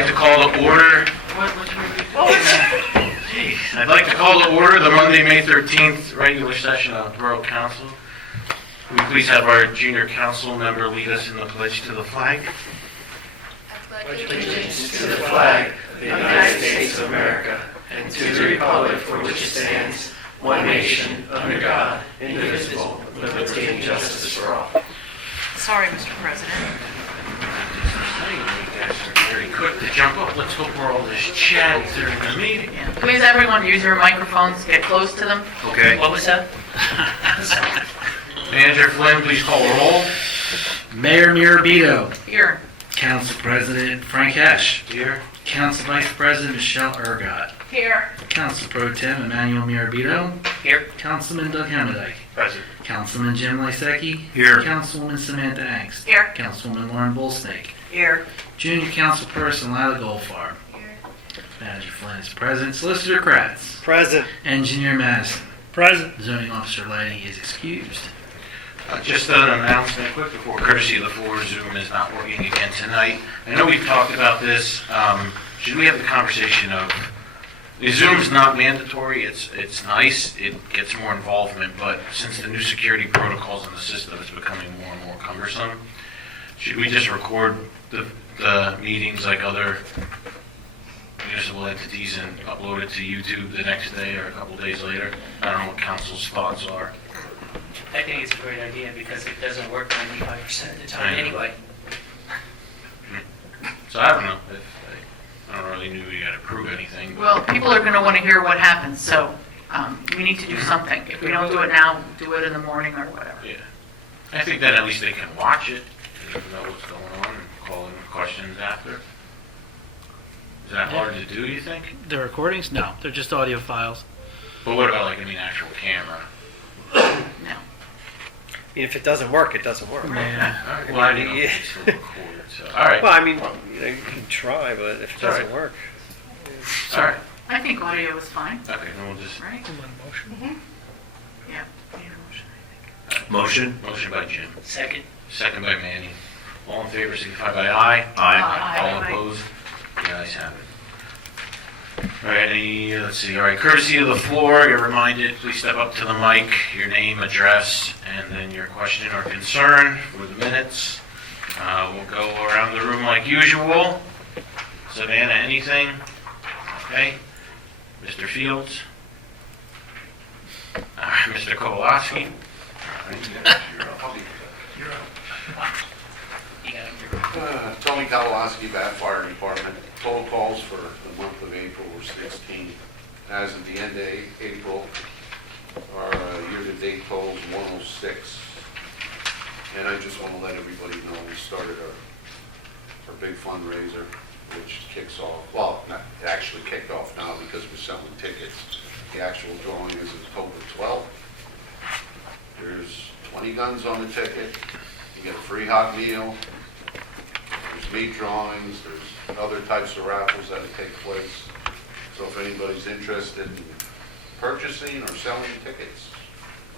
like to call to order. I'd like to call to order the Monday, May 13th regular session of Borough Council. Will you please have our junior council member lead us in the pledge to the flag? I pledge allegiance to the flag of the United States of America and to the republic for which it stands, one nation, under God, indivisible, with liberty and justice for all. Sorry, Mr. President. You guys are very quick to jump up. Let's hope we're all just chatting during the meeting. Yeah. Please, everyone, use your microphones. Get close to them. Okay. What was that? Manager Flynn, please call the roll. Mayor Mirabito. Here. Council President Frank Hesh. Here. Council Vice President Michelle Ergot. Here. Council Pro Tem Emmanuel Mirabito. Here. Councilman Doug Hamadike. Present. Councilman Jim Lysecki. Here. Councilwoman Samantha Angst. Here. Councilwoman Lauren Bullsnake. Here. Junior Councilperson Lila Goldfarb. Here. Manager Flynn is present. Solicitor Kratz. Present. Engineer Madison. Present. Zoning Officer Lighting is excused. Just an announcement quick before courtesy of the floor. Zoom is not working again tonight. I know we've talked about this. Should we have the conversation of the Zoom's not mandatory. It's nice. It gets more involvement, but since the new security protocols in the system is becoming more and more cumbersome, should we just record the meetings like other municipal entities and upload it to YouTube the next day or a couple days later? I don't know what council's thoughts are. I think it's a great idea because it doesn't work 95% of the time anyway. So I don't know. I don't really know you got to prove anything. But Well, people are going to want to hear what happens, so we need to do something. If we don't do it now, do it in the morning or whatever. yeah, I think then at least they can watch it and know what's going on and call in questions after. Is that hard to do, you think? The recordings? No, they're just audio files. But what about actual camera? No. If it doesn't work, it doesn't work. All right. Well, I didn't know if it's still recorded. So, all right. Well, I mean, you can try, but if it Sorry. doesn't work. All right. I think audio is fine, Okay, then we'll just right? Motion. Yeah. Need a motion, I think. motion by Jim, Second. second by Manny. All in favor, signify by aye. Aye. All opposed? The ayes have it. All right, let's see. All right, courtesy of the floor, you're reminded, please step up to the mic, your name, address, and then your question or concern for the minutes. We'll go around the room like usual. Savannah, anything? Okay. Mr. Fields? Mr. Kowalski? You got it. Tony Kowalski, Bat Fire Department. Total calls for the month of April were 16. As of the end of April, our year-to-date total is 106. And I just want to let everybody know we started our big fundraiser, which kicks off, well, not, it actually kicked off now because we're selling tickets. The actual drawing is October 12th. There's 20 guns on the ticket. You get a free hot meal. There's meat drawings. There's other types of raffles that take place. So if anybody's interested in purchasing or selling tickets,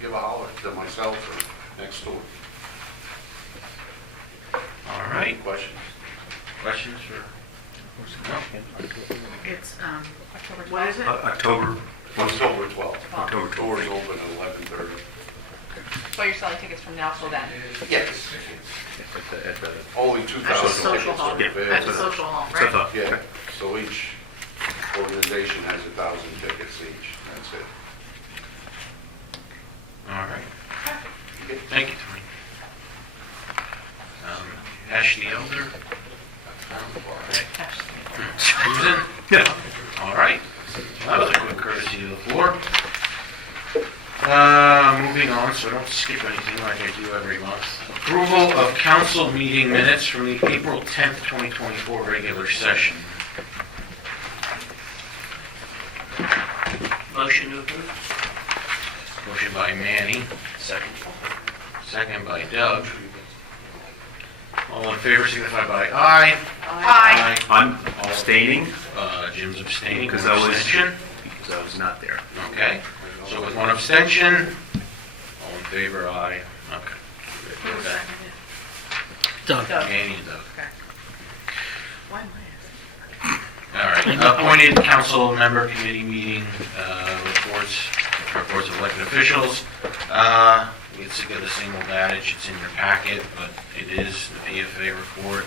give a holler to myself or next door. All right. Any questions? Questions for? No? It's, what is it? October 12th. October 12th. Doors open at 11:30. So you're selling tickets from now till then? Yes. Only 2,000 At the tickets social hall. are At the available. social hall, right? Yeah, so each organization has 1,000 tickets each, that's it. All right. Thank you, Tony. Ash the Elder? Susan? Yeah. All right. That was a quick courtesy of the floor. Moving on, so don't skip anything like I do every month. Approval of council meeting minutes from the April 10th, 2024 regular session. Motion to approve. Motion by Manny, Second. second by Doug. All in favor, signify by aye. Aye. I'm abstaining Jim's abstaining. because one I abstention. was not there. Okay, so with one abstention, all in favor, aye. Okay. Who seconded? Doug. Doug. Manny and Doug. Okay. Why am I asking? Appointed council member committee meeting reports of elected officials. It's the same old adage, it's in your packet, but it is the PFA report.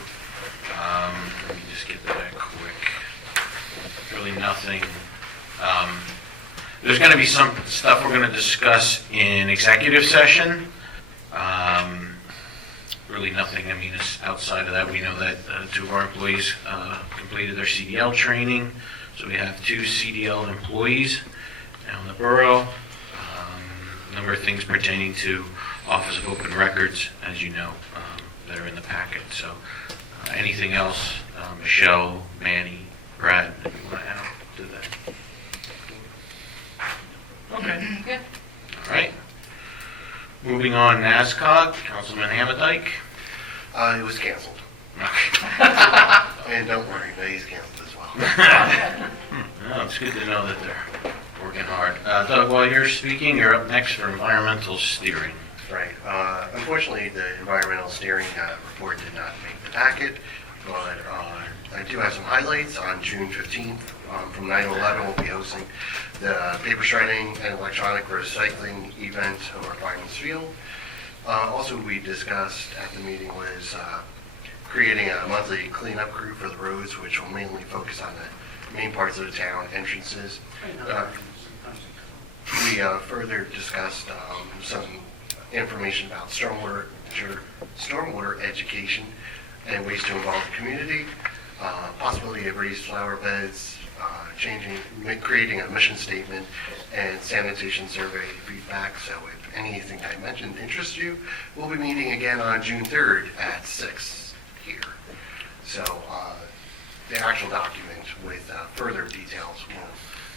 Let me just get that quick. Really nothing. There's going to be some stuff we're going to discuss in executive session. Really nothing, I mean, outside of that, we know that 2 of our employees completed their CDL training. So we have 2 CDL employees now in the borough. A number of things pertaining to Office of Open Records, as you know, that are in the packet. So anything else, Michelle, Manny, Brad, if you want to add to that? Okay. Good. All right. Moving on, NASCOG, Councilman Hamadike. It was canceled. Okay. And don't worry, he's canceled as well. Well, it's good to know that they're working hard. Doug, while you're speaking, you're up next for environmental steering. Right. Unfortunately, the environmental steering report did not make the packet, but I do have some highlights. On June 15th, from 9 to 11, we'll be hosting the paper shredding and electronic recycling event over Fireman's Field. Also, we discussed at the meeting was creating a monthly cleanup crew for the roads, which will mainly focus on the main parts of the town entrances. We further discussed some information about stormwater education and ways to involve the community, possibility of raised flower beds, creating a mission statement, and sanitation survey feedback. So if anything I mentioned interests you, we'll be meeting again on June 3rd at 6 here. So the actual document with further details will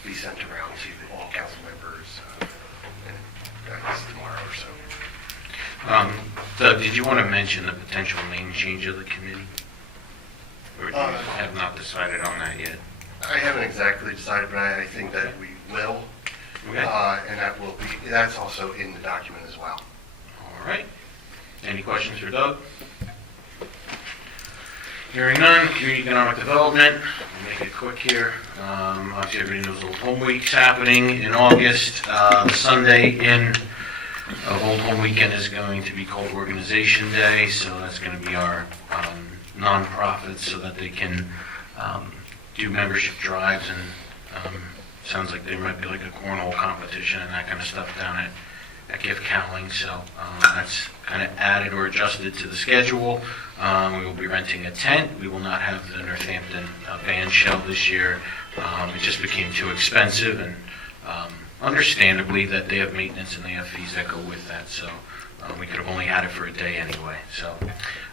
be sent around to all council members tomorrow or so. Doug, did you want to mention the potential name change of the committee? Or do you have not decided on that yet? I haven't exactly decided, but I think that we will. Okay. And that's also in the document as well. All right. Any questions for Doug? Hearing none, community economic development. I'll make it quick here. Obviously, everybody knows Old Home Week's happening in August. The Sunday of Old Home Weekend is going to be called Organization Day, so that's going to be our nonprofits so that they can do membership drives, and sounds like there might be like a cornhole competition and that kind of stuff down at Gift Cowling, so that's kind of added or adjusted to the schedule. We will be renting a tent. We will not have the Northampton band shell this year. It just became too expensive, and understandably that they have maintenance and they have fees that go with that, so we could have only had it for a day anyway. So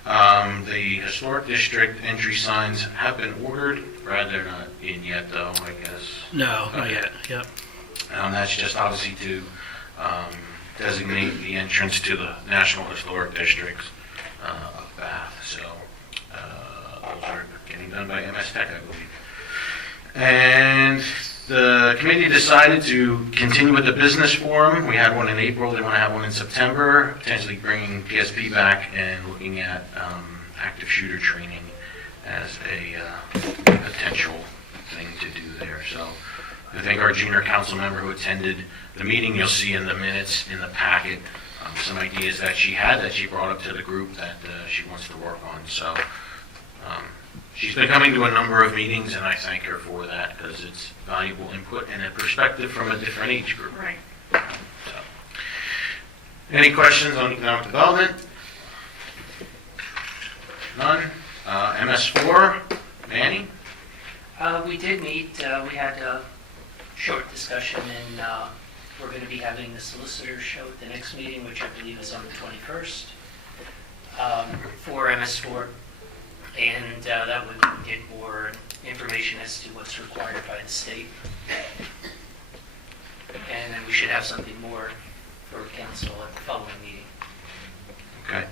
the Historic District entry signs have been ordered. Brad, they're not in yet though, I guess. No, not yet. Yep. That's just obviously to designate the entrance to the National Historic Districts of Bath. So those are getting done by MS Tech, I believe. And the committee decided to continue with the business forum. We had one in April, they want to have one in September, potentially bringing PSP back and looking at active shooter training as a potential thing to do there. So I think our junior council member who attended the meeting, you'll see in the minutes in the packet some ideas that she had that she brought up to the group that she wants to work on. So she's been coming to a number of meetings, and I thank her for that because it's valuable input and a perspective from a different age group. Right. So, any questions on economic development? None? MS4, Manny? We did meet, we had a short discussion, and we're going to be having the solicitor's show at the next meeting, which I believe is on the 21st, for MS4, and that would get more information as to what's required by the state. And then we should have something more for council at the following meeting. Okay.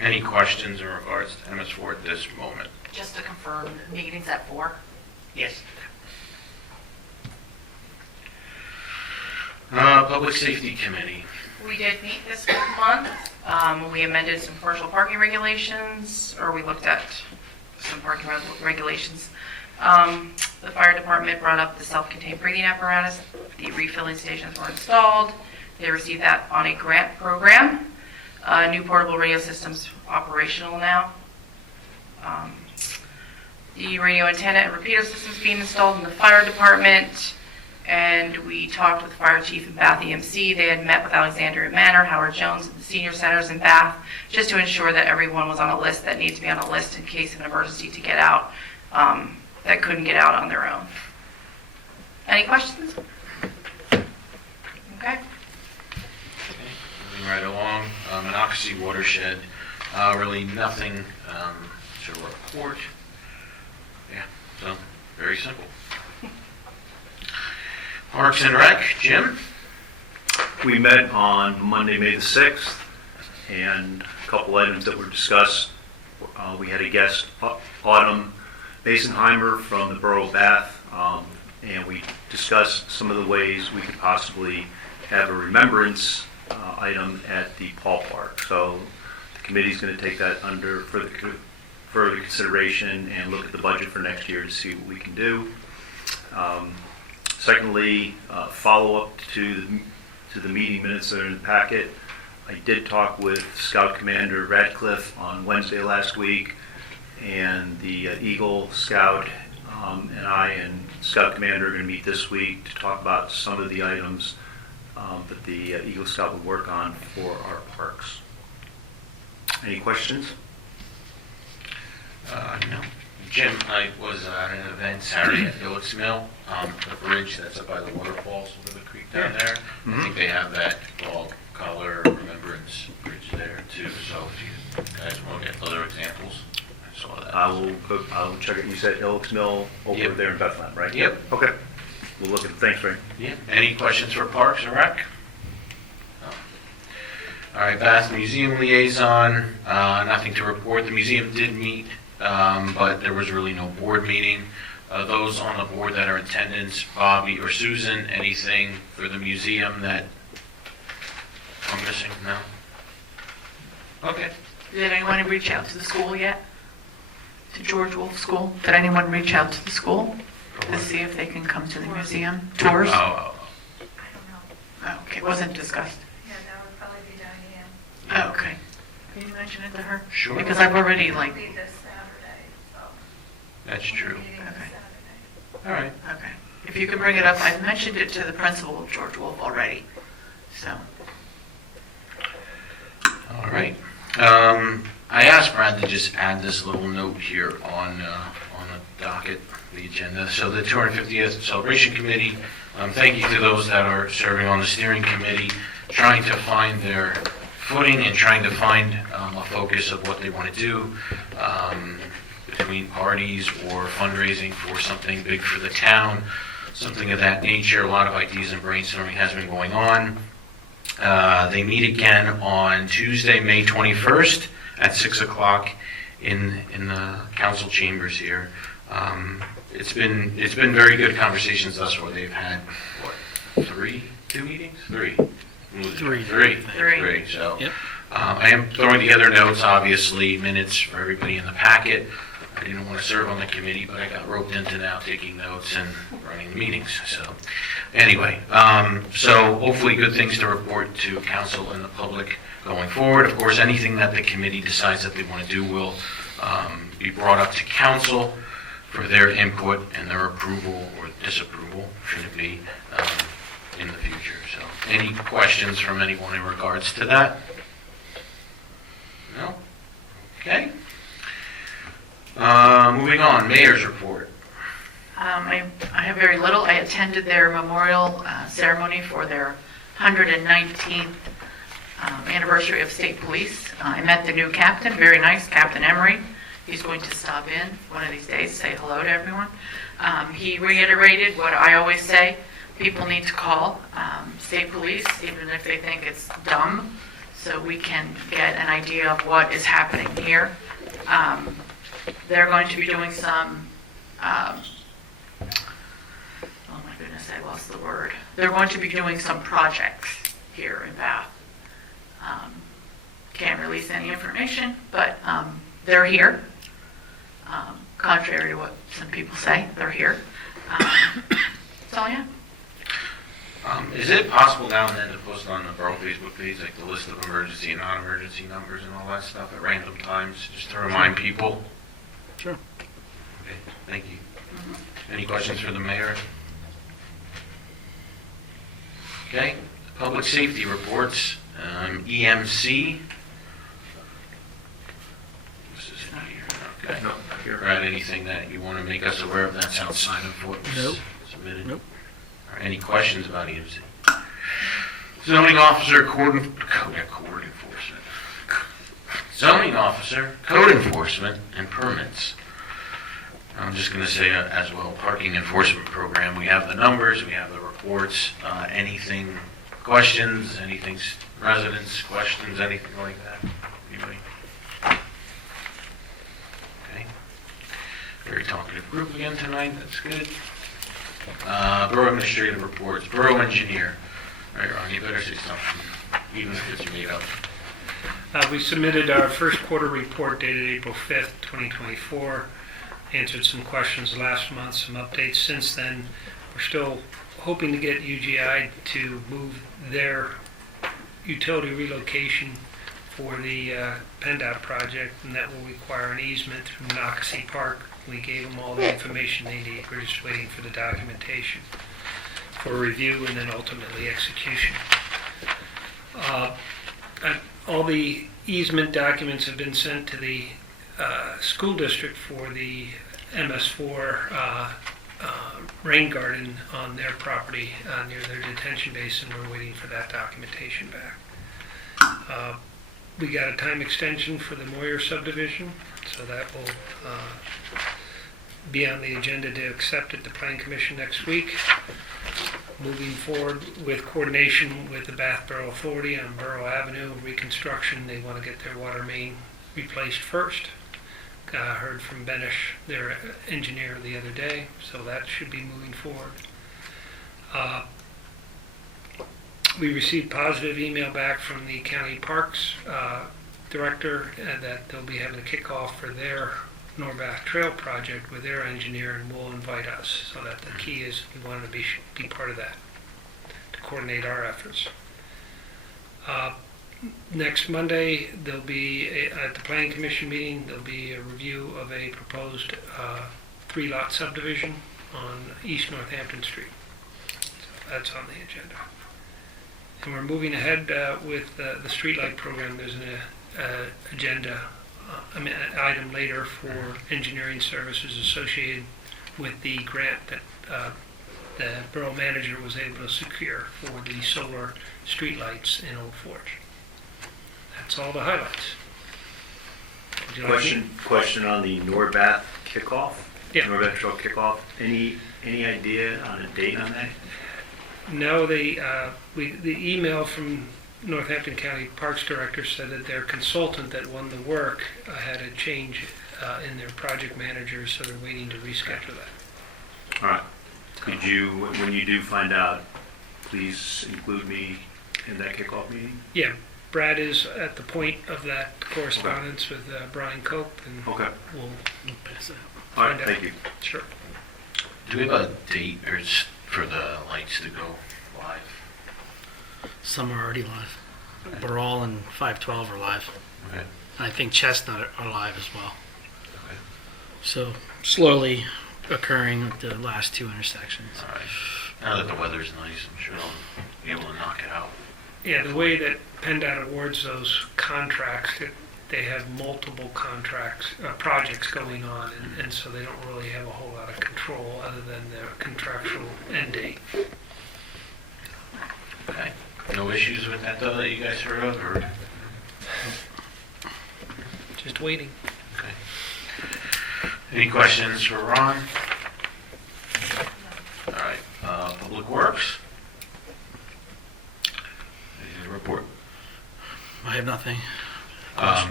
Any questions in regards to MS4 at this moment? Just to confirm, meeting's at 4? Yes. Public Safety Committee. We did meet this month. We amended some commercial parking regulations, or we looked at some parking regulations. The fire department brought up the self-contained breathing apparatus. The refilling stations were installed. They received that on a grant program. New portable radio systems operational now. The radio antenna and repeater systems being installed in the fire department. And we talked with the fire chief in Bath EMC. They had met with Alexandria Manor, Howard Jones, and the senior centers in Bath, just to ensure that everyone was on a list that needs to be on a list in case of an emergency to get out, that couldn't get out on their own. Any questions? Okay. Moving right along, Monocacy Watershed, really nothing to report. Yeah, so, very simple. Parks and Rec, Jim? We met on Monday, May the 6th, and a couple items that were discussed. We had a guest, Autumn Masonheimer from the Borough of Bath, and we discussed some of the ways we could possibly have a remembrance item at the Paul Park. So the committee's going to take that under further consideration and look at the budget for next year to see what we can do. Secondly, follow-up to the meeting minutes that are in the packet. I did talk with Scout Commander Radcliffe on Wednesday last week, and the Eagle Scout and I and Scout Commander are going to meet this week to talk about some of the items that the Eagle Scout would work on for our parks. Any questions? No. Jim, I was at an event Saturday at Phillips Mill, the bridge that's up by the waterfalls over the creek down there. I think they have that dog color remembrance bridge there too, so if you guys want to get other examples, I saw that. I will check it. You said Phillips Mill over Yep. there in Bethlehem, right? Yep. Okay. We'll look at it. Thanks, Ray. Yeah. Any questions for Parks and Rec? No. All right, Bath Museum Liaison, nothing to report. The museum did meet, but there was really no board meeting. Those on the board that are in attendance, Bobby or Susan, anything for the museum that I'm missing? No? Okay. Did anyone reach out to the school yet? To George Wolf School? Did anyone reach out to the school to see if they can come to the museum tours? Oh. Oh, okay, wasn't discussed. Yeah, that would probably be Diane. Oh, okay. Can you mention it to her? Sure. Because I've already It'll like, be this Saturday, so. That's true. Meeting this Okay. Saturday. All right. okay. If you can bring it up, I've mentioned it to the principal of George Wolf already, so. All right. I asked Brad to just add this little note here on the docket, the agenda. So the 250th Celebration Committee, thank you to those that are serving on the steering committee, trying to find their footing and trying to find a focus of what they want to do between parties or fundraising for something big for the town, something of that nature. A lot of ideas and brainstorming has been going on. They meet again on Tuesday, May 21st at 6 o'clock in the council chambers here. It's been very good conversations thus far. They've had, what, two meetings? Three. So Yep. I am throwing together notes, obviously, minutes for everybody in the packet. I didn't want to serve on the committee, but I got roped into now taking notes and running the meetings. So anyway, so hopefully good things to report to council and the public going forward. Of course, anything that the committee decides that they want to do will be brought up to council for their input and their approval or disapproval, should it be, in the future. So any questions from anyone in regards to that? No? Okay. Moving on, mayor's report. I have very little. I attended their memorial ceremony for their 119th anniversary of state police. I met the new captain, very nice, Captain Emery. He's going to stop in one of these days, say hello to everyone. He reiterated what I always say, people need to call state police, even if they think it's dumb, so we can get an idea of what is happening here. They're going to be doing some, oh my goodness, I lost the word. They're going to be doing some projects here in Bath. Can't release any information, but they're here. contrary to what some people say, they're here. That's all I have. Is it possible now and then to post on the Borough Facebook page, like the list of emergency and non-emergency numbers and all that stuff at random times, just to remind people? Sure. Okay, thank you. Any questions for the mayor? Okay, public safety reports, EMC. This is not here, okay. No, not here. Brad, anything that you want to make us aware of that's outside of what was Nope. submitted? Nope. All right, any questions about EMC? Zoning officer, code enforcement. Zoning officer, code enforcement, and permits. I'm just going to say as well, parking enforcement program. We have the numbers, we have the reports. Anything, questions, anything, residents, questions, anything like that? Anybody? Okay. Very talkative group again tonight. That's good. Borough administrative reports. Borough engineer. All right, Ron, you better say something, even if it's made up. We submitted our first quarter report dated April 5th, 2024. Answered some questions last month, some updates since then. We're still hoping to get UGI to move their utility relocation for the PennDOT project, and that will require an easement through Noxie Park. We gave them all the information they need. We're just waiting for the documentation for review and then ultimately execution. All the easement documents have been sent to the school district for the MS4 rain garden on their property near their detention basin. We're waiting for that documentation back. We got a time extension for the Moyer subdivision, so that will be on the agenda to accept at the Planning Commission next week. Moving forward with coordination with the Bath Borough Authority on Borough Avenue reconstruction, they want to get their water main replaced first. Heard from Benish, their engineer, the other day, so that should be moving forward. We received positive email back from the county parks director that they'll be having a kickoff for their Norbath Trail project with their engineer, and will invite us. So that the key is we want to be part of that, to coordinate our efforts. Next Monday, there'll be, at the Planning Commission meeting, there'll be a review of a proposed 3-lot subdivision on East Northampton Street. So that's on the agenda. And we're moving ahead with the streetlight program. There's an agenda item later for engineering services associated with the grant that the borough manager was able to secure for the solar streetlights in Old Forge. That's all the highlights. Would you like me- Question on the Norbath kickoff? Yeah. Norbath Trail kickoff. Any idea on a date on that? No, the email from Northampton County Parks Director said that their consultant that won the work had a change in their project manager, so they're waiting to reschedule that. All right. Could you, when you do find out, please include me in that kickoff meeting? Yeah, Brad is at the point of that correspondence with Brian Cope, and Okay. we'll pass it out. All right, Find out. thank you. Sure. Do we have a date or for the lights to go live? Some are already live. Barral and 512 are live. Okay. And I think Chestnut are live as well. Okay. So slowly occurring at the last 2 intersections. All right. Now that the weather's nice, I'm sure they'll be able to knock it out. Yeah, the way that PennDOT awards those contracts, they have multiple projects going on, and so they don't really have a whole lot of control other than their contractual end date. Okay. No issues with that though that you guys heard of, or? Just waiting. Okay. Any questions for Ron? All right. Public Works? Any report? I have nothing.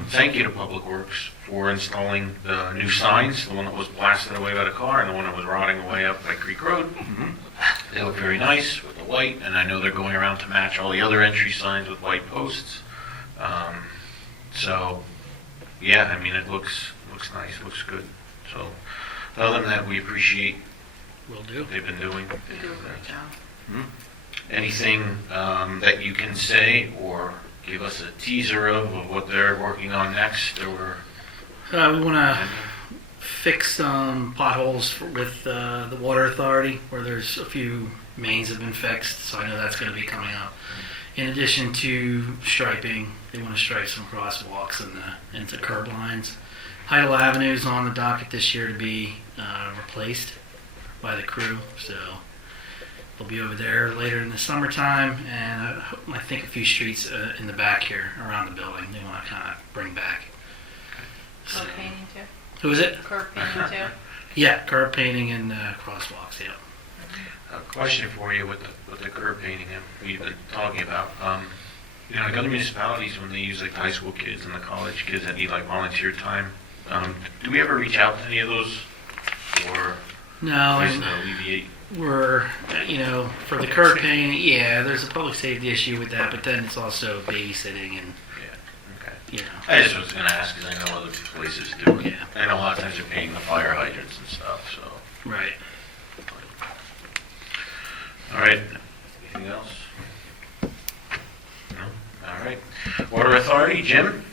Thank you to Public Works for installing the new signs, the one that was blasted away by the car and the one that was rotting away up by Creek Road. They look very nice with the white, and I know they're going around to match all the other entry signs with white posts. So, yeah, I mean, it looks nice, looks good. So, Tell them that we appreciate Will do. what they've been doing. You do a great job. Anything that you can say or give us a teaser of what they're working on next, or? We want to fix some potholes with the water authority where there's a few mains have been fixed, so I know that's going to be coming up. In addition to striping, they want to stripe some crosswalks and the curb lines. Heidel Avenue's on the docket this year to be replaced by the crew, so they'll be over there later in the summertime, and I think a few streets in the back here around the building they want to kind of bring back. So, Curb painting too? who is it? Curb painting too? Yeah, curb painting and crosswalks, yeah. A question for you with the curb painting that we've been talking about. Like other municipalities, when they use like high school kids and the college kids that need like volunteer time, do we ever reach out to any of those, or No, just and alleviate? we're, for the curb painting, yeah, there's a public safety issue with that, but then it's also babysitting and, Yeah, okay. you know. I just was gonna ask because I know other places do it. Yeah. I know a lot of times they're painting the fire hydrants and stuff, so. Right. All right, anything else? No? All right. Water Authority, Jim?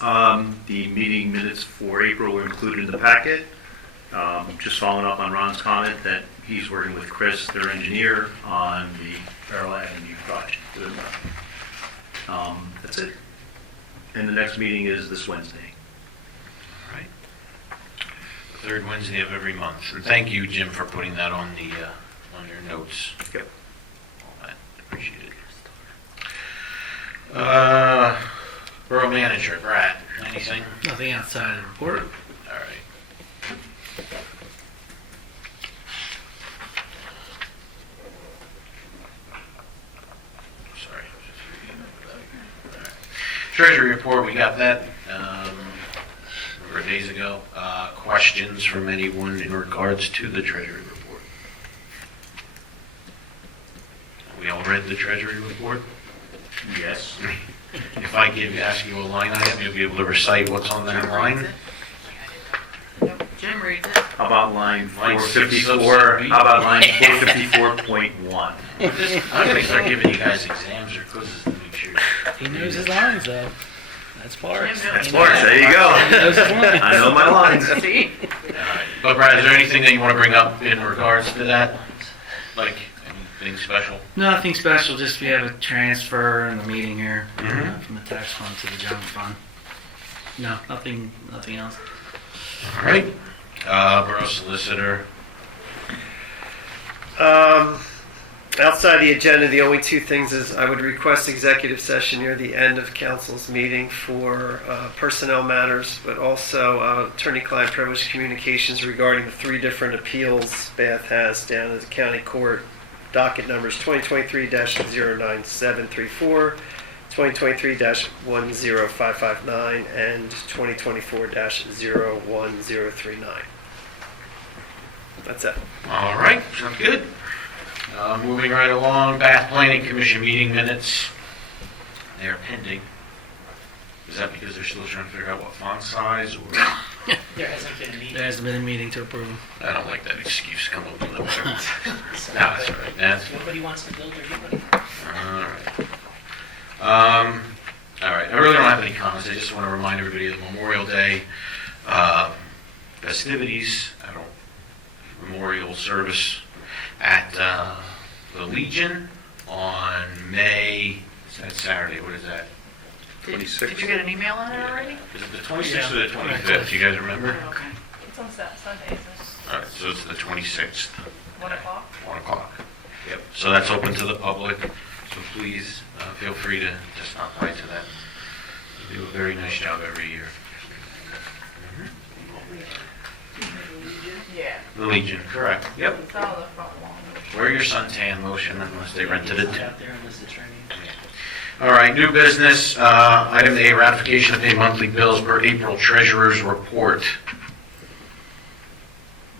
The meeting minutes for April were included in the packet. Just following up on Ron's comment that he's working with Chris, their engineer, on the Farrell Avenue project. That's it. And the next meeting is this Wednesday. All right. The third Wednesday of every month. And thank you, Jim, for putting that on your notes. Yep. All that, appreciate it. Borough Manager, Brad, anything? Nothing outside of the report. All right. Sorry. Just reading over that. All right. Treasury report, we got that a number of days ago. Questions from anyone in regards to the treasury report? We all read the treasury report? Yes. If I ask you a line item, you'll be able to recite what's on that line? Jim reads it. How about line Line 454? How about line 454.1? I'm gonna start giving you guys exams or quizzes to make sure. He knows his lines, though. That's Parks. Jim knows. Sports, there you go. I know my lines. See? Alright. But Brad, is there anything that you want to bring up in regards to that? Like, anything special? Nothing special, just we have a transfer in the meeting here Mhm. from the tax fund to the general fund. No, nothing else. Alright. Borough Solicitor. Outside the agenda, the only two things is I would request executive session near the end of council's meeting for personnel matters, but also attorney-client privilege communications regarding the three different appeals Bath has down at the county court. Docket numbers 2023-09734, 2023-10559, and 2024-01039. That's it. Alright, sounds good. Moving right along, Bath Planning Commission meeting minutes. They are pending. Is that because they're still trying to figure out what font size, or? There hasn't been a meeting. There hasn't been a meeting to approve. I don't like that excuse, come up with it. No, that's all right. That's Nobody wants to build their unit. All right, I really don't have any comments. I just want to remind everybody of the Memorial Day festivities, memorial service at the Legion on May, is that Saturday, what is that? Did 26. you get an email on it already? Is it the 26th or the 25th? You guys remember? Okay. It's on Sunday, isn't All right, so it's the 26th, it? 1 o'clock? 1 o'clock. Yep, so that's open to the public, so please feel free to stop by to that. You do a very nice job every year. Yeah. The Legion, correct. Yep. It's all the front lawn. Wear your suntan lotion unless they rented it. It's out there unless it's raining. All right, new business, item A, ratification of pay monthly bills per April treasurer's report.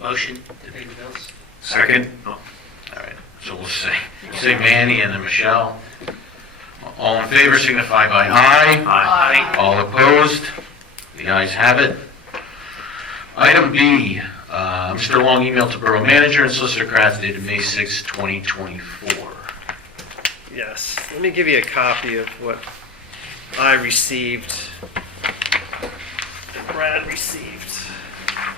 Motion to pay the bills. Second? Oh, All right, so we'll say Manny and then Michelle. All in favor signify by aye. Aye. All opposed? The ayes have it. Item B, Mr. Long emailed to Borough Manager and Solicitor Kratz dated May 6, 2024. Yes, let me give you a copy of what I received and Brad received. I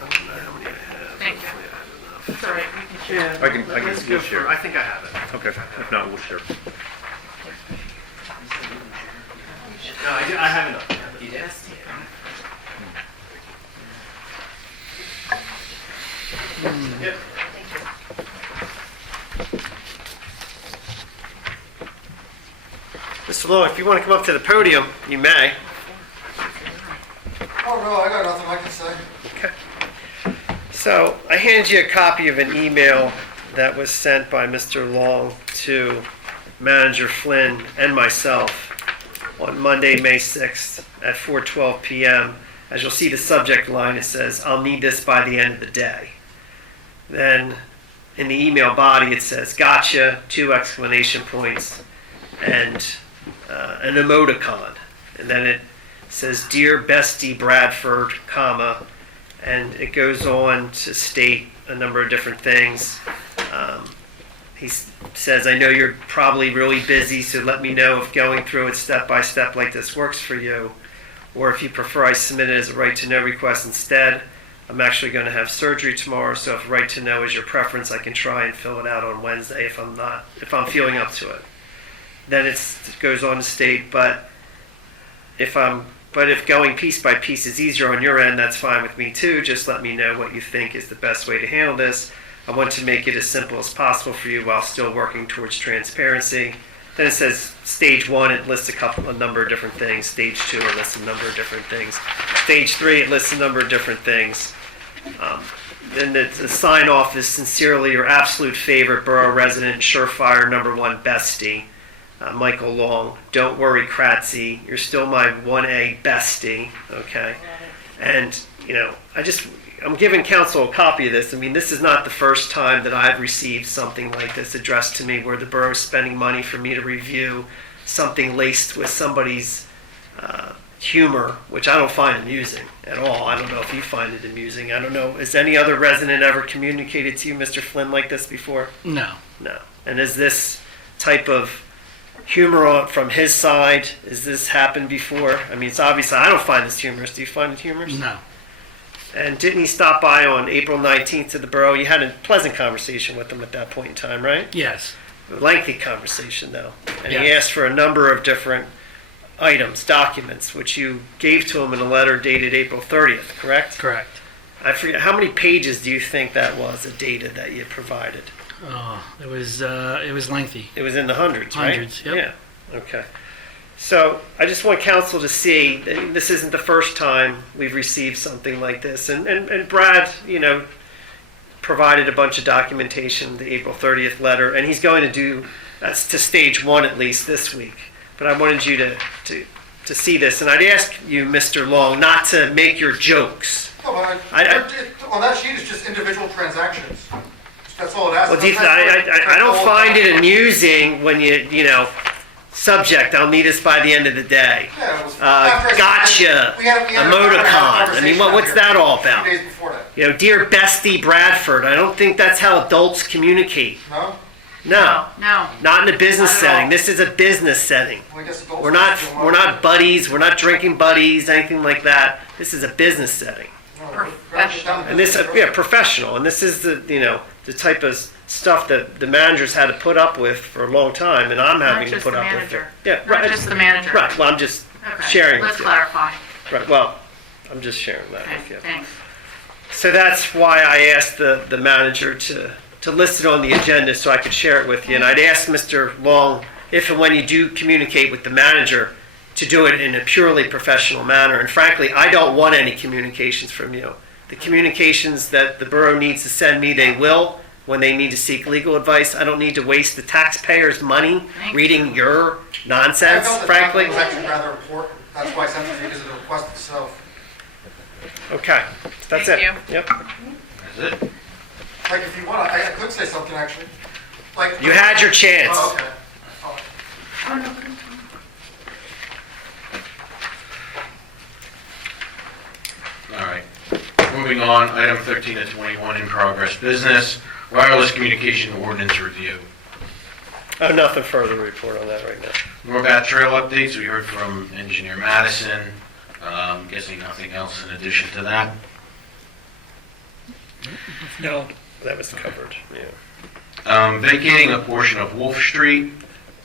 don't know how many I have. Thank you. Hopefully I have enough. That's all right. We can share. Yeah, I can let's we'll go share. for, I think I have it. Okay, if not, we'll share. No, I have enough. You did? Yep. Mr. Long, if you want to come up to the podium, you may. Oh, no, I got nothing I can say. Okay. So I handed you a copy of an email that was sent by Mr. Long to Manager Flynn and myself on Monday, May 6th at 4:12 p.m. As you'll see the subject line, it says, "I'll need this by the end of the day." Then in the email body, it says, "Gotcha," 2 exclamation points, and an emoticon. And then it says, "Dear Bestie Bradford, comma," and it goes on to state a number of different things. He says, "I know you're probably really busy, so let me know if going through it step by step like this works for you, or if you prefer I submit it as a right to know request instead. I'm actually going to have surgery tomorrow, so if right to know is your preference, I can try and fill it out on Wednesday if I'm feeling up to it." Then it goes on to state, but if going piece by piece is easier on your end, that's fine with me too. Just let me know what you think is the best way to handle this. I want to make it as simple as possible for you while still working towards transparency. Then it says stage 1, it lists a number of different things. Stage 2, it lists a number of different things. Stage 3, it lists a number of different things. Then the sign off is sincerely your absolute favorite borough resident, surefire #1 bestie, Michael Long. Don't worry, Kratzy, you're still my 1A bestie, okay? And, I'm giving council a copy of this. I mean, this is not the first time that I've received something like this addressed to me where the borough is spending money for me to review something laced with somebody's humor, which I don't find amusing at all. I don't know if you find it amusing. I don't know. Has any other resident ever communicated to you, Mr. Flynn, like this before? No. No. And is this type of humor from his side, has this happened before? I mean, it's obvious I don't find this humorous. Do you find it humorous? No. And didn't he stop by on April 19th to the borough? You had a pleasant conversation with him at that point in time, right? Yes. A lengthy conversation, though. And he Yes. asked for a number of different items, documents, which you gave to him in a letter dated April 30th, correct? Correct. I forget, how many pages do you think that was, the data that you provided? Oh, it was lengthy. It was in the hundreds, right? Hundreds, yep. Yeah, okay. So I just want council to see, that this isn't the first time we've received something like this. And Brad, provided a bunch of documentation, the April 30th letter, and he's going to do, that's to stage 1 at least this week. But I wanted you to see this, and I'd ask you, Mr. Long, not to make your jokes. No, but on that sheet, it's just individual transactions. That's all it asks. Well, I don't find it amusing when subject, I'll need this by the end of the day. Yeah, it was after I Gotcha, we had a emoticon. I mean, what's that all A about? few days before that. Dear Bestie Bradford, I don't think that's how adults communicate. No? No, No. not in a business Not at setting. all. This is a business setting. Well, I guess adults We're don't not buddies, we're not drinking buddies, anything like that. This is a business setting. Professional. And this, professional, and this is the type of stuff that the managers had to put up with for a long time, and I'm Not having to just put the up with manager. it. Yeah, Not right. just the manager. Right, well, I'm just Okay. sharing Let's with you. clarify. Right, well, I'm just sharing that with Okay, you. thanks. So that's why I asked the manager to list it on the agenda so I could share it with you. And I'd ask Mr. Long, if and when you do communicate with the manager, to do it in a purely professional manner. And frankly, I don't want any communications from you. The communications that the borough needs to send me, they will, when they need to seek legal advice. I don't need to waste the taxpayers' money Thank reading your I nonsense, felt that frankly. was actually rather important. That's why I sent it to you, because of the request itself. Okay, that's Thank it. you. Yep. That's it? Like, if you want, I could say something, actually. Like, You had your chance. Oh, okay. All right. Moving on, item 13 to 21 in progress business, wireless communication ordinance review. Nothing further to report on that right now. Norbat Trail updates, we heard from Engineer Madison. Guessing nothing else in addition to that. No. That was covered, yeah. Vacating a portion of Wolf Street.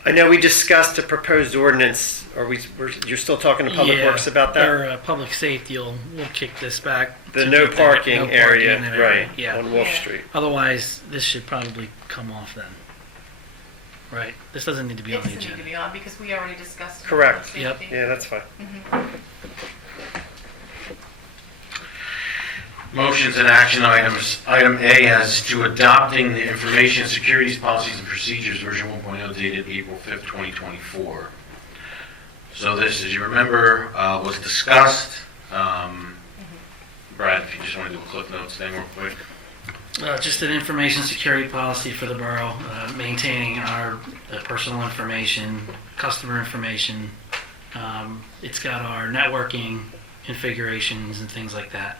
I know we discussed a proposed ordinance. You're still talking to Public Works about that? Or public safety, we'll kick this back. The to no get that parking no area, parking right, Yeah. on Wolf Yeah. Street. Otherwise, this should probably come off then. Right? This doesn't need to be It on the doesn't need to agenda. be on because we already discussed it. Correct. Yep. Yeah, that's fine. Motions and action items. Item A has to adopting the Information Securities Policies and Procedures version 1.0 dated April 5th, 2024. So this, as you remember, was discussed. Brad, if you just want to do a cliff notes thing real quick. Just an information security policy for the borough, maintaining our personal information, customer information. It's got our networking configurations and things like that.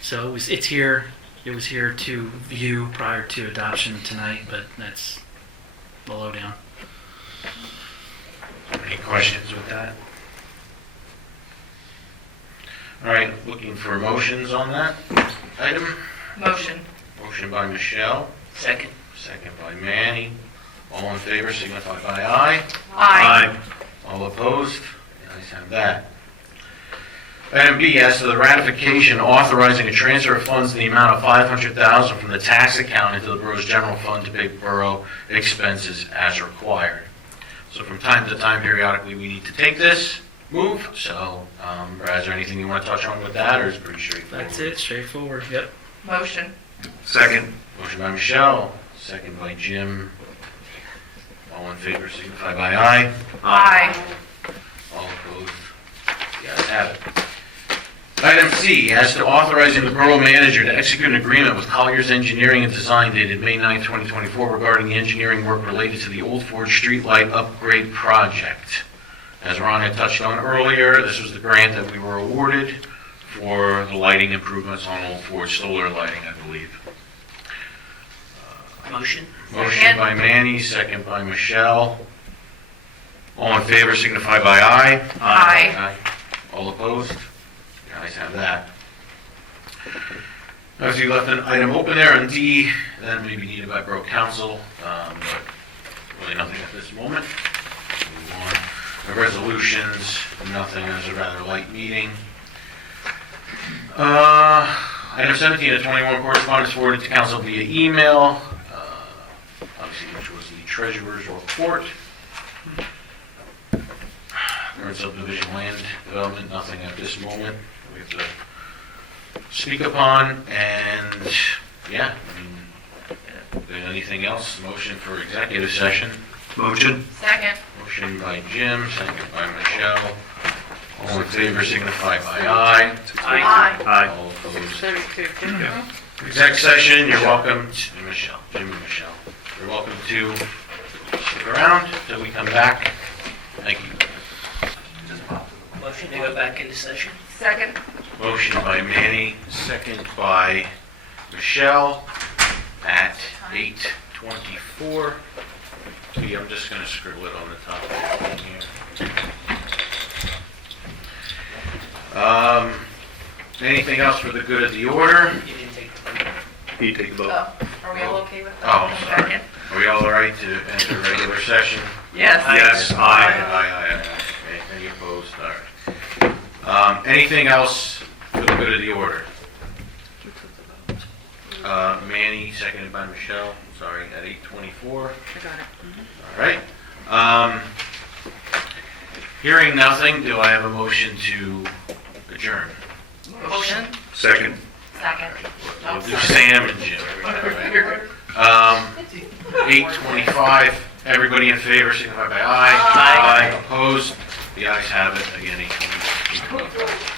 So it's here. It was here to view prior to adoption tonight, but that's the lowdown. Any questions with that? All right, looking for motions on that item. Motion. Motion by Michelle, Second. second by Manny. All in favor signify by aye. Aye. All opposed? The ayes have that. Item B, as to the ratification authorizing a transfer of funds in the amount of $500,000 from the tax account into the borough's general fund to pay borough expenses as required. So from time to time, periodically, we need to take this move. So, Brad, is there anything you want to touch on with that, or is it pretty straightforward? That's it, straightforward. Yep. Motion. Second. Motion by Michelle, second by Jim. All in favor signify by aye. Aye. All opposed? The ayes have it. Item C, as to authorizing the borough manager to execute an agreement with Colliers Engineering and Design dated May 9, 2024 regarding the engineering work related to the Old Ford Street Light Upgrade Project. As Ron had touched on earlier, this was the grant that we were awarded for the lighting improvements on Old Ford solar lighting, I believe. Motion. Motion by Manny, second by Michelle. All in favor signify by aye. Aye. All opposed? The ayes have that. Obviously, you left an item open there on D, that may be needed by Borough Council, but really nothing at this moment. Move on. The resolutions, nothing, it was a rather light meeting. Item 17 to 21, correspondence forwarded to council via email, obviously which was the treasurer's report. Current subdivision land development, nothing at this moment we have to speak upon, and yeah, I mean, if there's anything else, motion for executive session. Motion. Second. Motion by Jim, second by Michelle. All in favor signify by aye. Aye. Aye. All opposed. 32. Exec session, you're welcome to, Michelle, Jim and Michelle. You're welcome to stick around till we come back. Thank you. Motion to go back into session. Second. Motion by Manny, second by Michelle at 8:24. See, I'm just gonna scribble it on the top of the thing here. Anything else for the good of the order? You didn't take the vote. You take the vote. Oh, are we all okay with that? Oh, I'm sorry. Are we all right to enter regular session? Yes. Yes. Aye. Aye. Okay, any opposed? All right. Anything else for the good of the order? Manny, seconded by Michelle, sorry, at 8:24. I got it. All right. Hearing nothing, do I have a motion to adjourn? Motion. Second. Second. We'll do Sam and Jim. All right. 8:25, everybody in favor, signify by aye. Aye. Opposed? The ayes have it, again, 8:25.